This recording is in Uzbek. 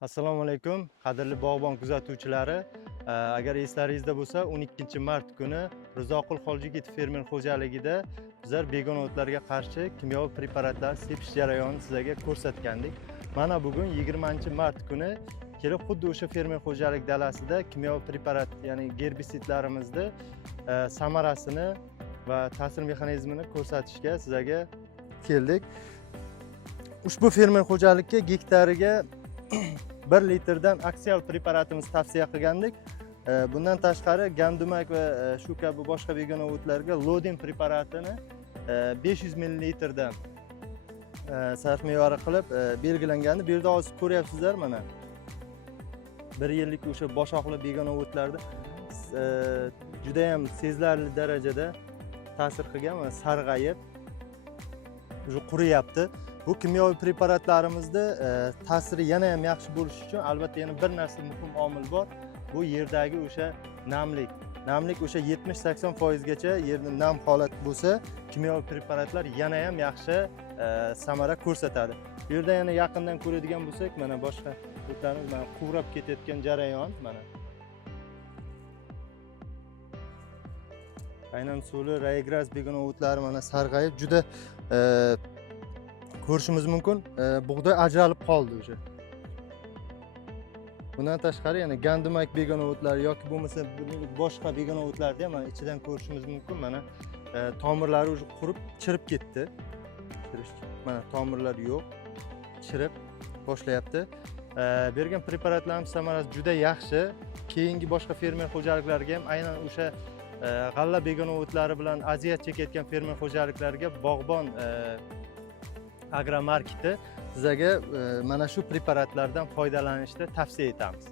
Assalomu alaykum, qadrli bog'bon kuzatuvchilari. Agar eslaringizda bo'lsa, 12 mart kuni Rizoqul Xoljigitov fermer xo'jaligida bizlar begona o'tlarga qarshi kimyoviy preparatlar sepish jarayonini sizlarga ko'rsatgandik. Mana bugun 20 mart kuni kelib xuddi o'sha fermer xo'jalik dalasida kimyoviy preparat, ya'ni gerbisidlarimizni samarasini va ta'sir mexanizmini ko'rsatishga sizlarga keldik. Ushbu fermer xo'jalikka gektariga 1 litrdan aksial preparatimiz tavsiya qilgandik. Bundan tashqari gandumak va shu kabi boshqa begona o'tlarga lodin preparatini 500 ml dan sarf-mevara qilib belgilangandi. Bu yerda hozir ko'ryapsizlar, mana 1 yillik o'sha boshoqli begona o'tlarda juda ham sezilarli darajada ta'sir qilgan va sarg'ayib, quriyapti. Bu kimyoviy preparatlarimizda ta'siri yana ham yaxshi bo'lishi uchun albatta yana bir narsa muhim omil bor. Bu yerdagi o'sha namlik. Namlik o'sha 70-80% gacha yerda nam holat bo'lsa, kimyoviy preparatlar yana ham yaxshi samara ko'rsatadi. Bu yerda yana yaqindan ko'radigan bo'lsak, mana boshqa o'tlarimiz mana quvrab ketayotgan jarayon mana. Aynan suli, raygras begona o'tlari mana sarg'ayib juda ko'rishimiz mumkin, bug'doy ajralib qoldi o'sha. Bundan tashqari yana gandumak begona o'tlar yoki bo'lmasa boshqa begona o'tlarni ham mana ichidan ko'rishimiz mumkin. Mana tomirlari o'sha qurib, chirib ketdi. Mana tomirlar yo'q, chirib boshlayapti. Bergan preparatlarimiz samarasi juda yaxshi. Keyingi boshqa fermer xo'jaliklariga ham aynan o'sha g'alla begona o'tlari bilan aziyat chekayotgan fermer xo'jaliklarga bog'bon agromarketi sizlarga mana shu preparatlardan foydalanishni tavsiya etamiz.